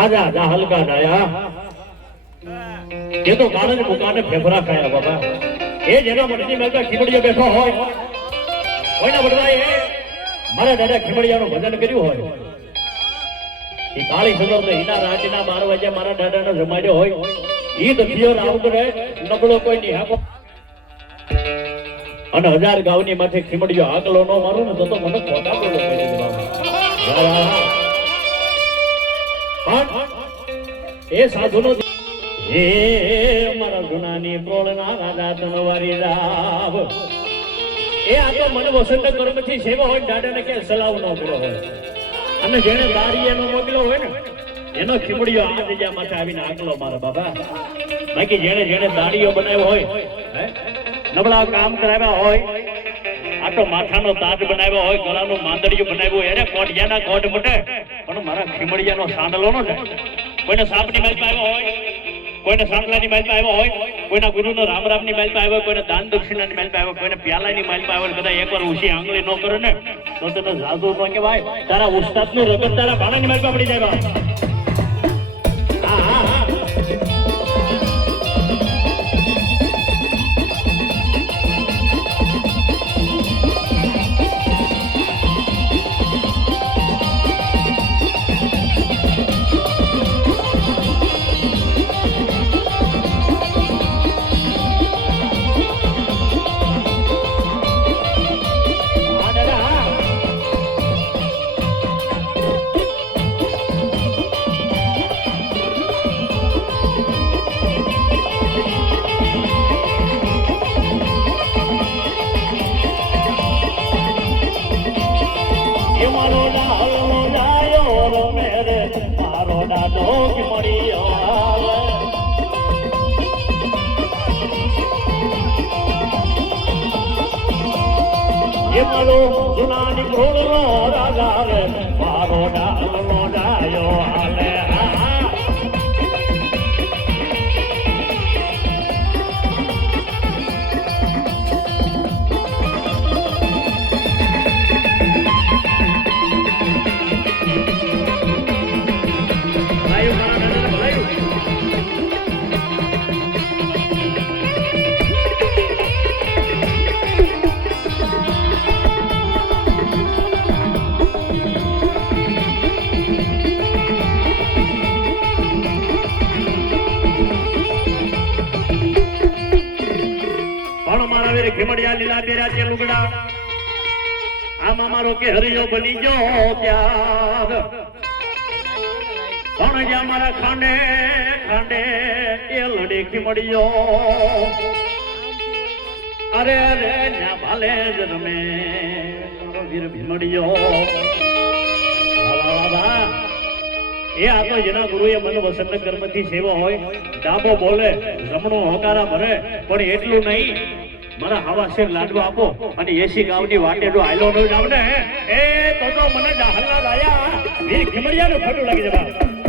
રાજા જાહલ કા ડાયા એ તો કાળજ મુકાને ફેફરા ખાયા બાબા એ જેના મનની મેલતા ખીમડીયો બેઠો હોય કોઈના બદલાએ મારા દાદા ખીમડિયાનું ભજન કર્યું હોય એ કાળી સુંદર તો હિના રાતના 12 વાગ્યા મારા દાદાનો જમાડ્યો હોય ઈ દફિયો રાવત રે નબળો કોઈ નિહાકો અને 1000 ગાવની માથે ખીમડિયો આકલો નો મારું ને તો મને ખોટા બોલો કરી દીધો બાબા એ સાધુનો હે મારા ગુનાની બોલના રાજા તનવારી રાવ એ આ તો મન વસંત કર્મથી સેવા હોય દાદાને કે સલાવ ન કર્યો હોય અને જેને દાડીએનો મોકલ્યો હોય ને એનો ખીમડિયો આ જગ્યા માટે આવીને આકલો મારા બાબા બાકી જેને જેને દાડીઓ બનાવ્યો હોય નબળા કામ કરાવ્યા હોય આ તો માથાનો તાજ બનાવ્યો હોય ગળાનું માંદડિયું બનાવ્યું એને કોટિયાના કોટ મટે પણ મારા ખીમડિયાનો સાંડલો નો જાય કોઈને સાપની મેલ પાવ્યો હોય કોઈને સાંડલાની મેલ પાવ્યો હોય કોઈના ગુરુનો રામ રામની મેલ પાવ્યો હોય કોઈને દાન દક્ષિણાની મેલ પાવ્યો કોઈને પ્યાલાની મેલ પાવ્યો કદાચ એકવાર ઊંચી આંગળી ન કરે ને તો તને જાદુ ન કહેવાય તારા ઉસ્તાદનું રગત તારા ભાણાની મેલ પડી જાય સુનાની ઘોડો રાજા રે મારો ડાલનો ડાયો હાલે ખીમડિયા લીલા બેરા છે લુગડા આમાં મારો કે હરિયો બની ગયો ત્યાર પણ જ્યાં મારા ખાંડે ખાંડે એ લડી ખીમડિયો અરે અરે ન્યા ભાલે જ રમે મારો વીર ભીમડિયો એ આ તો જેના ગુરુએ મન વસંત કર્મથી સેવા હોય ડાબો બોલે જમણો હોકારા ભરે પણ એટલું નહીં મારા હવા શેર લાડવા આપો અને 80 ગામની વાટે જો આયલો નો જાવ ને એ તો મને જાહલના દાયા વીર ખીમડિયાનું ખોટું લાગી જવા